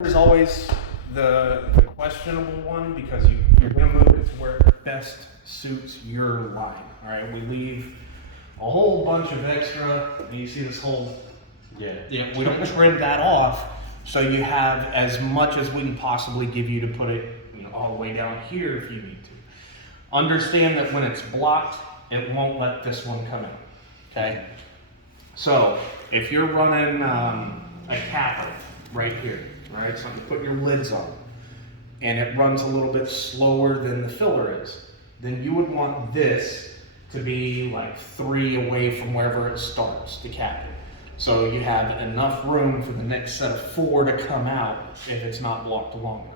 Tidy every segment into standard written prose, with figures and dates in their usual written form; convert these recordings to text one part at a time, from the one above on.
Is always the questionable one because you're going to move it to where it best suits your line. All right, we leave a whole bunch of extra, and you see this whole, yeah, we don't trim that off, so you have as much as we can possibly give you to put it, all the way down here if you need to. Understand that when it's blocked, it won't let this one come in, okay? So if you're running a capper right here, all right, so you put your lids on, and it runs a little bit slower than the filler is, then you would want this to be like 3 away from wherever it starts to cap it. So you have enough room for the next set of 4 to come out if it's not blocked long enough.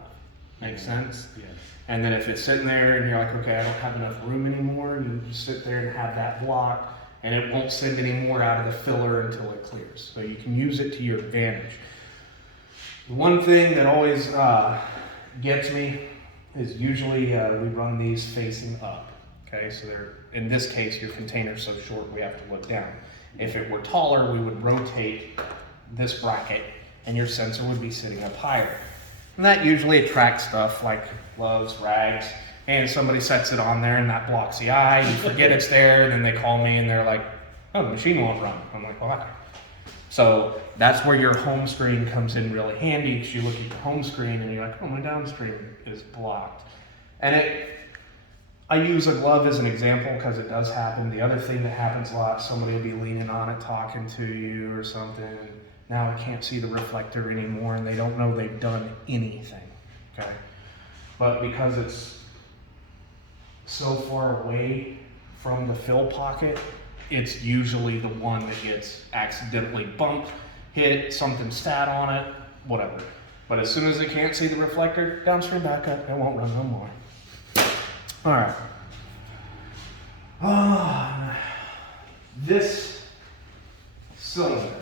Make sense? Yeah. And then if it's sitting there and you're like, okay, I don't have enough room anymore, you sit there and have that blocked, and it won't send any more out of the filler until it clears. So you can use it to your advantage. The one thing that always gets me is usually we run these facing up. Okay, so they're, in this case, your container's so short we have to look down. If it were taller, we would rotate this bracket and your sensor would be sitting up higher. And that usually attracts stuff like gloves, rags, and somebody sets it on there and that blocks the eye. You forget it's there, and then they call me and they're like, oh, the machine won't run. I'm like, why? So that's where your home screen comes in really handy, because you look at your home screen and you're like, oh, my downstream is blocked. And I use a glove as an example because it does happen. The other thing that happens a lot, somebody will be leaning on it, talking to you or something, and now I can't see the reflector anymore, and they don't know they've done anything, okay? But because it's so far away from the fill pocket, it's usually the one that gets accidentally bumped, hit, something sat on it, whatever. But as soon as it can't see the reflector, downstream backup, it won't run no more. All right. This cylinder.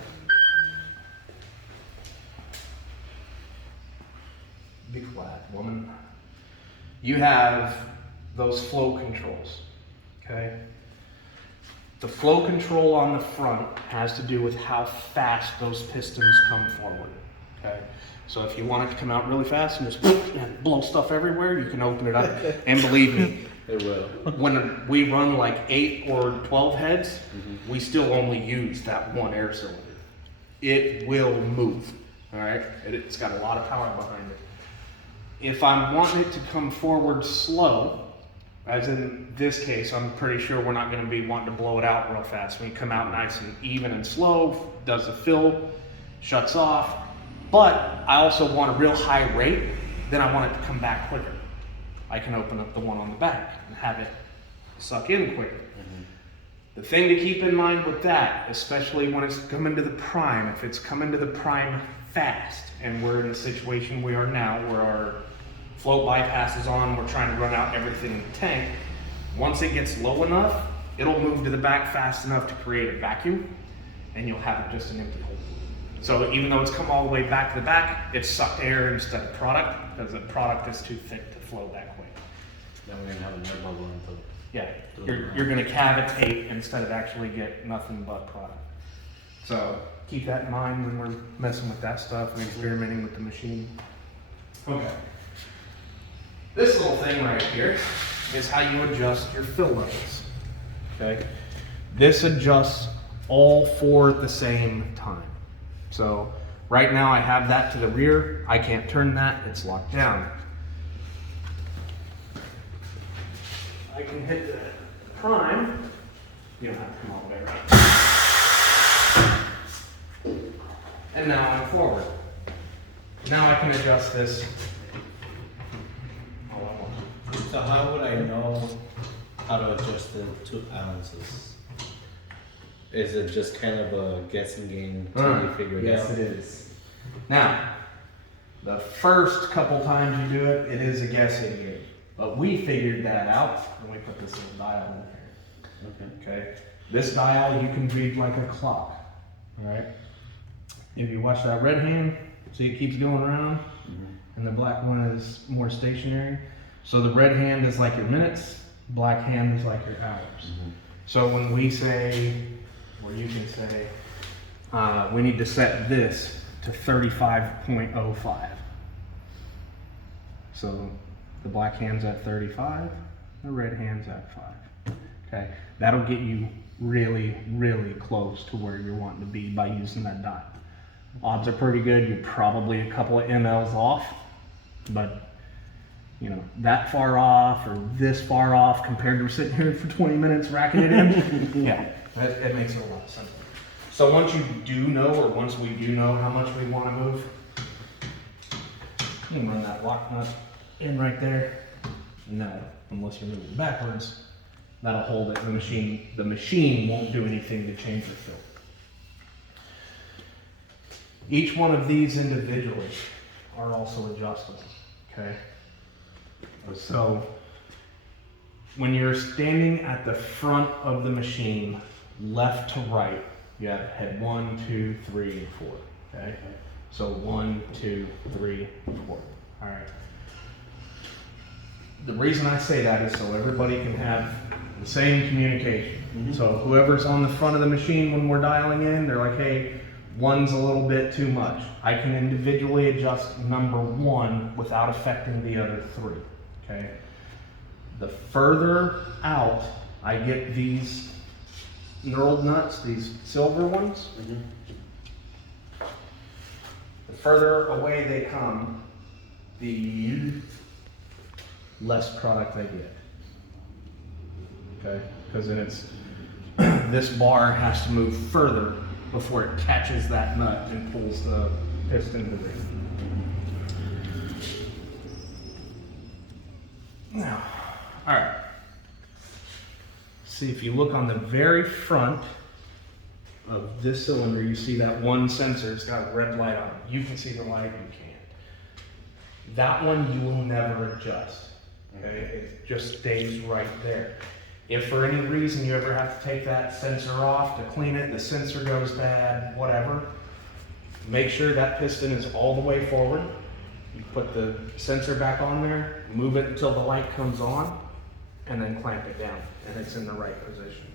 Be quiet, woman. You have those flow controls, okay? The flow control on the front has to do with how fast those pistons come forward, okay? So if you want it to come out really fast and just and blow stuff everywhere, you can open it up. And believe me, It will. when we run like 8 or 12 heads, we still only use that one air cylinder. It will move, all right? It's got a lot of power behind it. If I'm wanting it to come forward slow, as in this case, I'm pretty sure we're not going to be wanting to blow it out real fast. When you come out nice and even and slow, does the fill, shuts off. But I also want a real high rate, then I want it to come back quicker. I can open up the one on the back and have it suck in quicker. The thing to keep in mind with that, especially when it's coming to the prime, if it's coming to the prime fast, and we're in the situation we are now where our float bypass is on, we're trying to run out everything in the tank. Once it gets low enough, it'll move to the back fast enough to create a vacuum, and you'll have just an empty hole. So even though it's come all the way back to the back, it's sucked air instead of product, because the product is too thick to flow that quick. Then we're gonna have a air bubble until. Yeah, you're gonna cavitate instead of actually get nothing but product. So keep that in mind when we're messing with that stuff and experimenting with the machine. Okay. This little thing right here is how you adjust your fill levels. Okay. This adjusts all 4 at the same time. So right now I have that to the rear. I can't turn that, it's locked down. I can hit the prime. You don't have to come all the way around. And now I'm forward. Now I can adjust this all I want. So how would I know how to adjust the 2 ounces? Is it just kind of a guessing game until you figure it out? Yes, it is. Now, the first couple times you do it, it is a guessing game. But we figured that out when we put this little dial in here. Okay. This dial you can read like a clock. All right. If you watch that red hand, see it keeps going around, and the black one is more stationary. So the red hand is like your minutes, black hand is like your hours. So when we say, or you can say, we need to set this to 35.05. So the black hand's at 35, the red hand's at 5. Okay, that'll get you really, really close to where you're wanting to be by using that dial. Odds are pretty good, you're probably a couple of mLs off, but you know, that far off or this far off compared to sitting here for 20 minutes racking it in, yeah, it makes it a lot simpler. So once you do know, or once we do know how much we want to move, you can run that lock nut in right there. No, unless you're moving backwards, that'll hold it. The machine won't do anything to change the fill. Each one of these individually are also adjustable, okay? So when you're standing at the front of the machine, left to right, you have head 1, 2, 3, and 4, okay? So 1, 2, 3, 4, all right. The reason I say that is so everybody can have the same communication. Mm-hmm. So whoever's on the front of the machine when we're dialing in, they're like, hey, 1's a little bit too much. I can individually adjust number 1 without affecting the other 3, okay? The further out I get these knurled nuts, these silver ones, the further away they come, the less product I get, okay? Because then it's, this bar has to move further before it catches that nut and pulls the piston to the ring. Now, all right. See, if you look on the very front of this cylinder, you see that one sensor, it's got a red light on it. You can see the light, you can't. That one you will never adjust, okay? It just stays right there. If for any reason you ever have to take that sensor off to clean it, the sensor goes bad, whatever, make sure that piston is all the way forward. You put the sensor back on there, move it until the light comes on, and then clamp it down, and it's in the right position.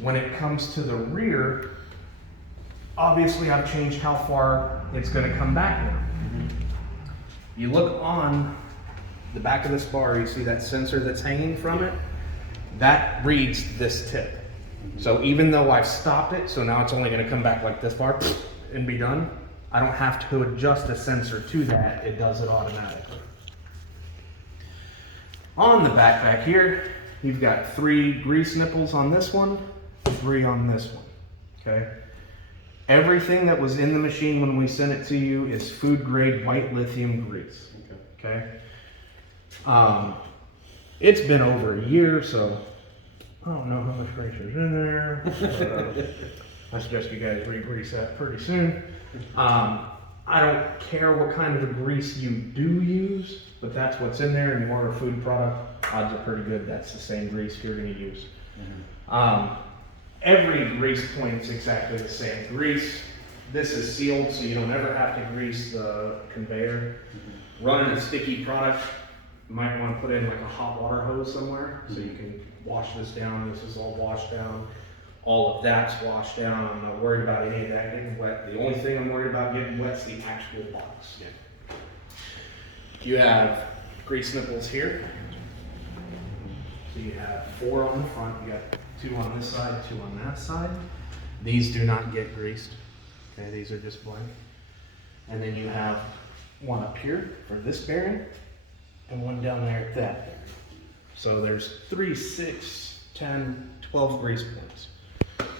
When it comes to the rear, obviously I've changed how far it's gonna come back now. You look on the back of this bar, you see that sensor that's hanging from it? That reads this tip. So even though I've stopped it, so now it's only gonna come back like this far and be done, I don't have to adjust the sensor to that, it does it automatically. On the back here, you've got 3 grease nipples on this one, 3 on this one, okay? Everything that was in the machine when we sent it to you is food grade white lithium grease, okay? It's been over a year, so I don't know how much grease is in there. I suggest you guys re-grease that pretty soon. I don't care what kind of a grease you do use, but that's what's in there, and you order a food product, odds are pretty good that's the same grease you're gonna use. Every grease point is exactly the same grease. This is sealed, so you don't ever have to grease the conveyor. Running a sticky product, you might want to put in like a hot water hose somewhere so you can wash this down. This is all washed down. All of that's washed down. I'm not worried about any of that getting wet. The only thing I'm worried about getting wet is the actual box. You have grease nipples here. So you have 4 on the front. You got 2 on this side, 2 on that side. These do not get greased. Okay, these are just blank. And then you have 1 up here for this bearing and 1 down there at that bearing. So there's 3, 6, 10, 12 grease points.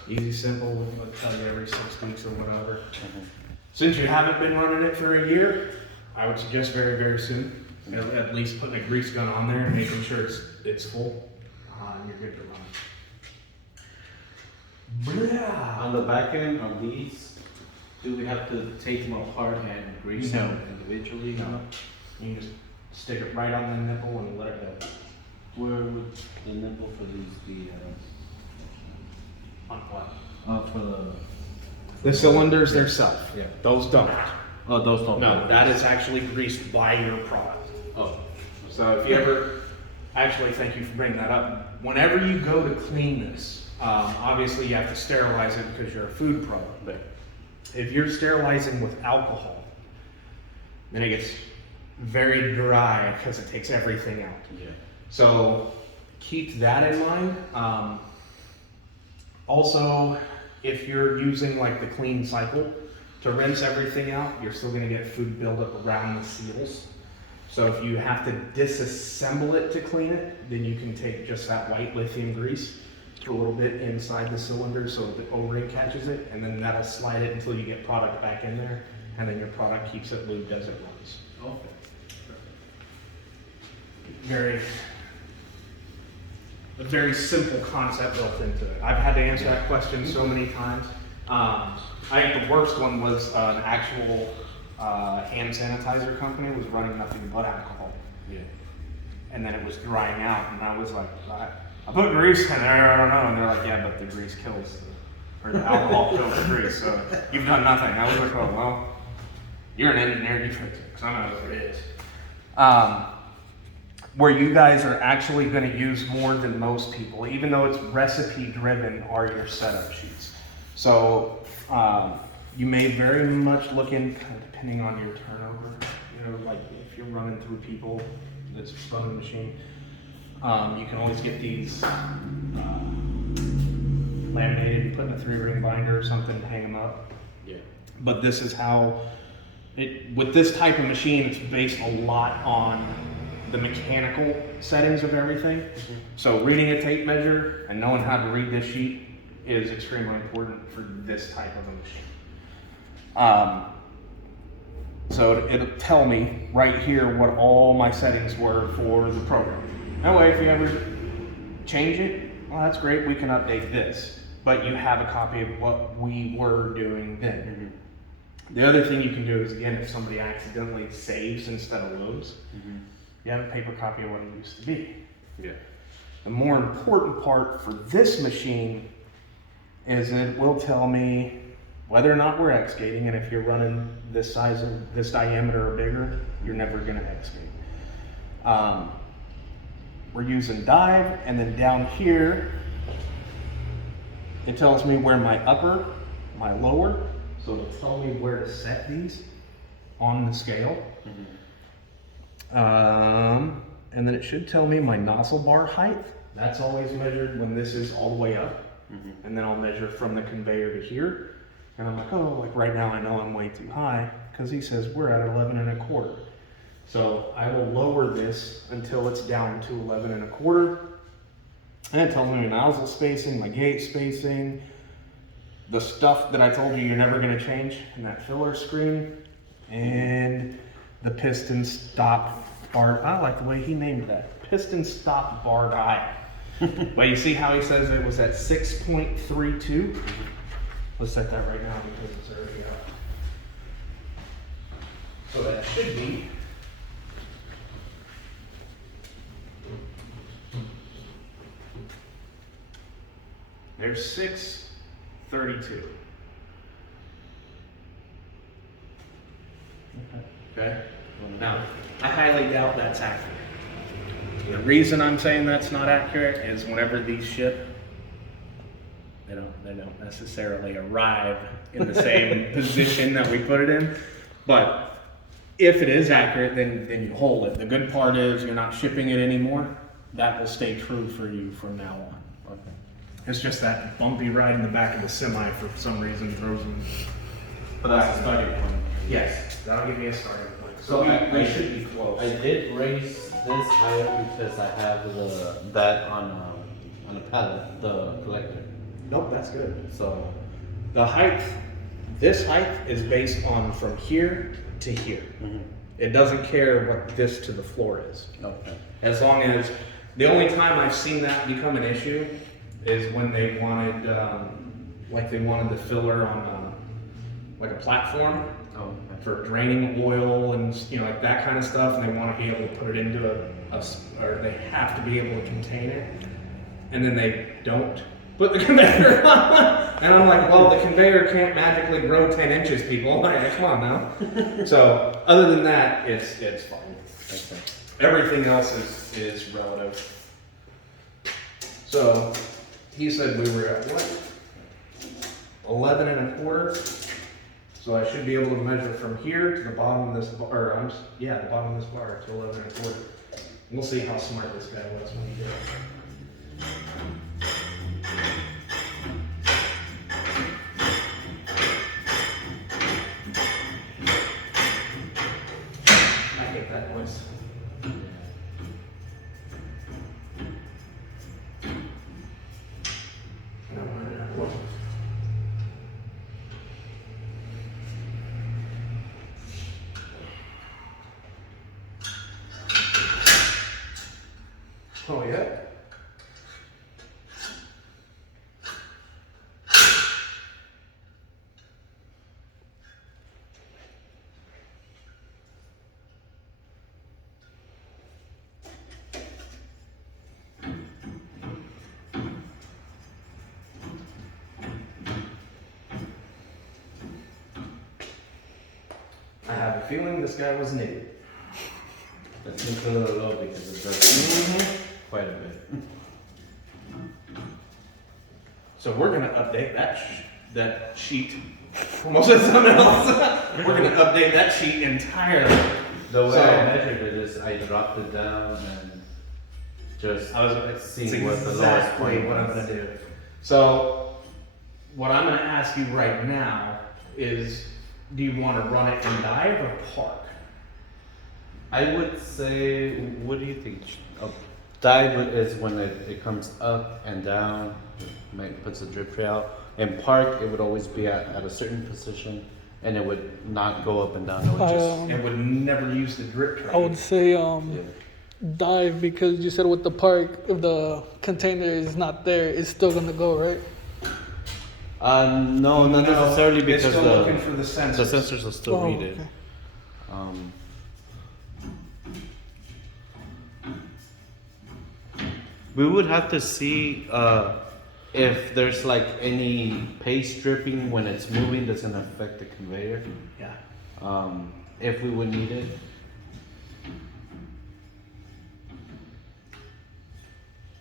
Easy, simple, I'll tell you every 6 weeks or whatever. Since you haven't been running it for a year, I would suggest very, very soon, at least putting a grease gun on there and making sure it's full, and you're good to run. Blah. On the back end of these, do we have to take them apart and grease them individually? No. You can just stick it right on the nipple and let it go. Where would the nipple for these be? On what? For The cylinders themselves. Yeah. Those don't. Oh, those don't. No, that is actually greased by your product. Oh. So if you ever, actually thank you for bringing that up. Whenever you go to clean this, obviously you have to sterilize it because you're a food product. But if you're sterilizing with alcohol, then it gets very dry because it takes everything out. Yeah. So keep that in mind. Also, if you're using like the clean cycle to rinse everything out, you're still going to get food buildup around the seals. So if you have to disassemble it to clean it, then you can take just that white lithium grease, throw a little bit inside the cylinder so the O-ring catches it, and then that'll slide it until you get product back in there, and then your product keeps it lubed as it runs. Okay. A very simple concept built into it. I've had to answer that question so many times. I think the worst one was an actual hand sanitizer company was running nothing but alcohol. Yeah. And then it was drying out, and I was like, I put grease in there, I don't know. And they're like, yeah, but the grease kills, or the alcohol kills the grease, so you've done nothing. I was like, oh, well, you're an engineer, you fix it, because I know what it is. Where you guys are actually going to use more than most people, even though it's recipe driven, are your setup sheets. So you may very much look in, kind of depending on your turnover, you know, like if you're running through people that's running the machine, you can always get these laminated, put in a 3-ring binder or something, hang them up. Yeah. But this is how with this type of machine, it's based a lot on the mechanical settings of everything. Mm-hmm. So reading a tape measure and knowing how to read this sheet is extremely important for this type of a machine. So it'll tell me right here what all my settings were for the program. That way, if you ever change it, well, that's great, we can update this. But you have a copy of what we were doing then. Mm-hmm. The other thing you can do is, again, if somebody accidentally saves instead of loads, mm-hmm. you have a paper copy of what it used to be. Yeah. The more important part for this machine is it will tell me whether or not we're excating, and if you're running this size of this diameter or bigger, you're never going to excate. We're using dive, and then down here, it tells me where my upper, my lower, so it'll tell me where to set these on the scale. Mm-hmm. And then it should tell me my nozzle bar height. That's always measured when this is all the way up. Mm-hmm. And then I'll measure from the conveyor to here. And I'm like, oh, like right now I know I'm way too high because he says we're at 11 1/4. So I will lower this until it's down to 11 1/4. And it tells me my nozzle spacing, my gate spacing, the stuff that I told you you're never going to change in that filler screen, and the piston stop bar. I like the way he named that. Piston stop bar dial. But you see how he says it was at 6.32? Let's set that right now because it's already up. So that should be there's 6.32. Okay. Now, I highly doubt that's accurate. The reason I'm saying that's not accurate is whenever these ship, they don't necessarily arrive in the same position that we put it in. But if it is accurate, then you hold it. The good part is you're not shipping it anymore. That will stay true for you from now on. Okay. It's just that bumpy ride in the back of the semi for some reason throws them. But that's a starting point. Yes, that'll give me a starting point. So So we should be close. I did raise this higher because I have that on a pallet, the collector. Nope, that's good. So The height, this height is based on from here to here. Mm-hmm. It doesn't care what this to the floor is. okay. As long as, the only time I've seen that become an issue is when they wanted, they wanted the filler on like a platform for draining oil and like that kind of stuff, and they want to be able to put it into or they have to be able to contain it, and then they don't put the conveyor on. And I'm like, well, the conveyor can't magically grow 10 inches, people. Like, come on now. So other than that, it's fine. Okay. Everything else is relative. So he said we were at what? 11 1/4. So I should be able to measure from here to the bottom of this bar, or the bottom of this bar to 11 1/4. We'll see how smart this guy was when he did it. I hate that noise. Oh yeah. I have a feeling this guy was an idiot. Let's think a little low because it does quite a bit. So we're gonna update that sheet. Almost said something else. We're gonna update that sheet entirely. The way So- I measured it is I dropped it down and just seeing what the lowest exactly point what I'm was. gonna do. So what I'm gonna ask you right now is, do you want to run it in dive or park? I would say, what do you think? A dive is when it comes up and down, puts a drip trail. In park, it would always be at a certain position and it would not go up and down. It would just, It would never use the drip I train. would say yeah. dive, because you said with the park, if the container is not there, it's still gonna go, right? No, not necessarily it's because still looking for the the sensors. sensors will still read it. Okay. We would have to see if there's like any paste dripping when it's moving that's gonna affect the conveyor. Yeah. If we would need it.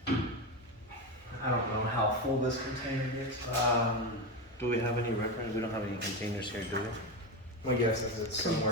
I don't know how full this container gets. Do we have any reference? We don't have any containers here, do we? My guess is it's somewhere